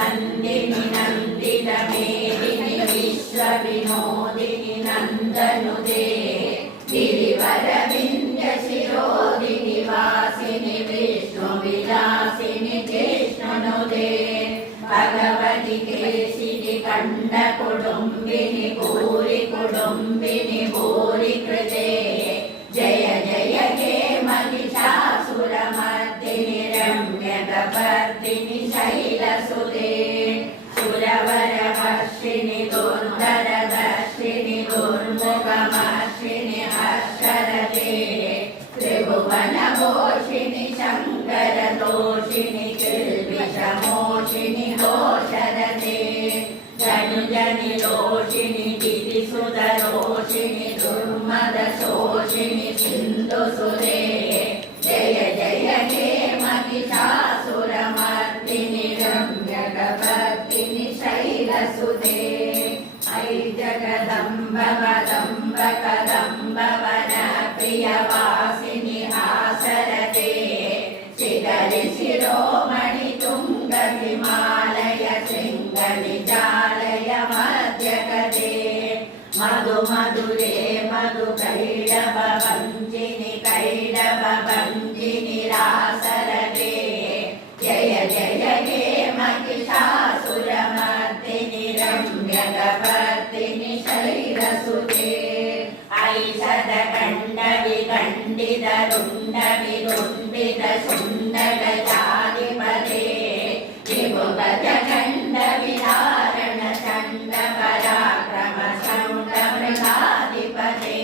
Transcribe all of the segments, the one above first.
नन्दिनि नन्दितमेदिनि विश्वविनोदिनि नन्दनुदे गिरिवरविन्द्यशिरोदिनि वासिनि विष्णुविलासिनि कृष्णनुदे भगवति केशिनि कण्डकुडुम्बिनि भूरि कुडुम्बिनि भूरि कृते जय जय हे महिषासुरमर्दिनि रम्यकपर्दिनि शैलसुते सुरवरवर्षिणि दुर्धरदर्शिनि दुर्मुखमर्षिणि हर्षरते त्रिभुवनघोषिणि शङ्करदोषिणि किल्बिषमोषिणि घोषरते जनुजनि रोषिणि गिरिसुतरोषिणि दुर्मदशोषिणि सिन्धुसुते जय जय हे महिषासुरमर्दिनि रम्यकपर्दिनि शैलसुते ऐ जगदम्ब वदम्ब कदम्ब वनप्रियवासिनि हासरते शिखरि शिरोमणि तुङ्ग हिमालय शृङ्गनिजालय मध्यगते मधु मधुरे मधुकैडववञ्चिनि कैडववञ्चिनि रासरते जय जय हे महिषासुरमर्दिनि रम्यकपर्दिनि शैलसुते ऐषदखण्डविखण्डितरुण्डविरुण्डितशुण्डगजाधिपते विभुगजखण्डविधारण चण्डपराक्रमशण्डमृगाधिपते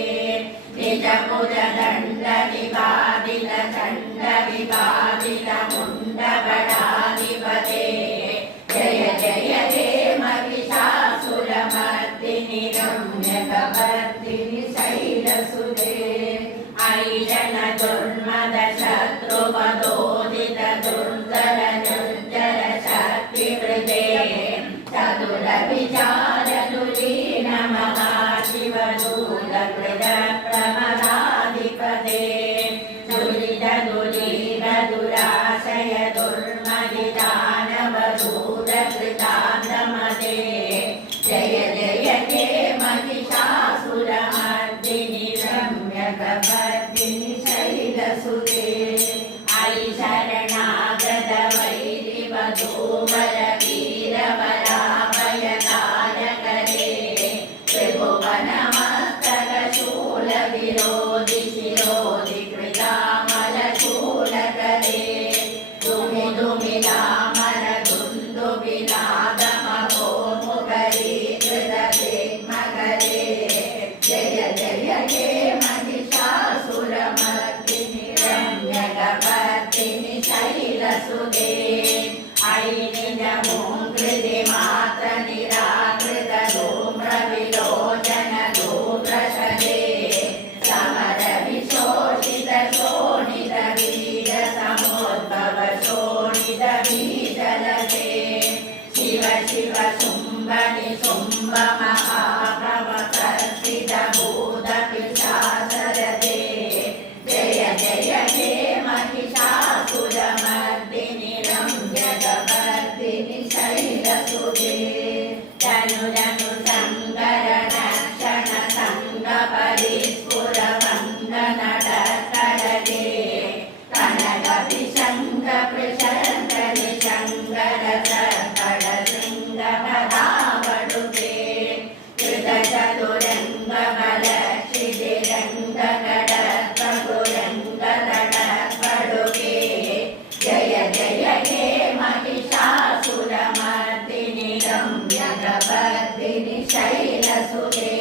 निजपुरदण्डविवादितचण्डविवादितमुण्डबडाधिपते जय जय हे महिषासुरमर्दिनि रम्यकपर्दिनि शैलसुते ऐषण दुर्मद शत्रुवदोदित दुर्धर निर्जर शक्तिवृते चतुर विचार दुरीन महाशिवदूत कृत प्रमदाधिपते दुरित दुरीन दुराशय दुर्मदिदानवदूत कृतान्तमते जय जय हे महिषासुरमर्दिनि रम्यकपर्दिनि शैलसुते ऐ शरणागत वैरिवधूवर वीरवराभयदायकरे त्रिभुवनमस्तकशूलविरोधि शिरोधि कृतामलशूलकरे दुमिदुमिदामर दुन्दुबिनादमहोमुखरीकृतवेग्मकरे जय जय हे महिषासुरमर्दिनि रम्यकपर्दिनि शैलसुते ऐ निजमूङ्कृति मात्र निराकृत धूम्रविलोचन धूम्रशरे समर विशोषित शोणित बीज समुद्भव शोणित बीजलते शिव शिव शुम्भ निशुम्भ महाभव कर्षित भूत पिशाचरते जय जय हे महिषासुरमर्दिनि रम्यकपर्दिनि शैलसुते जनु जनु शङ्कर नक्षण सङ्ग परिस्फुर वन्दन डर्करते कनक विशङ्ग प्रशङ्ग निशङ्कर सर्पड शृङ्ग पदावडुते कृत चतुरङ्ग बलक्षितिरङ्ग गडर्पगुरङ्ग तडर्पडुके जय जय हे महिषासुरमर्दिनि रम्यकपर्दिनि शैलसुते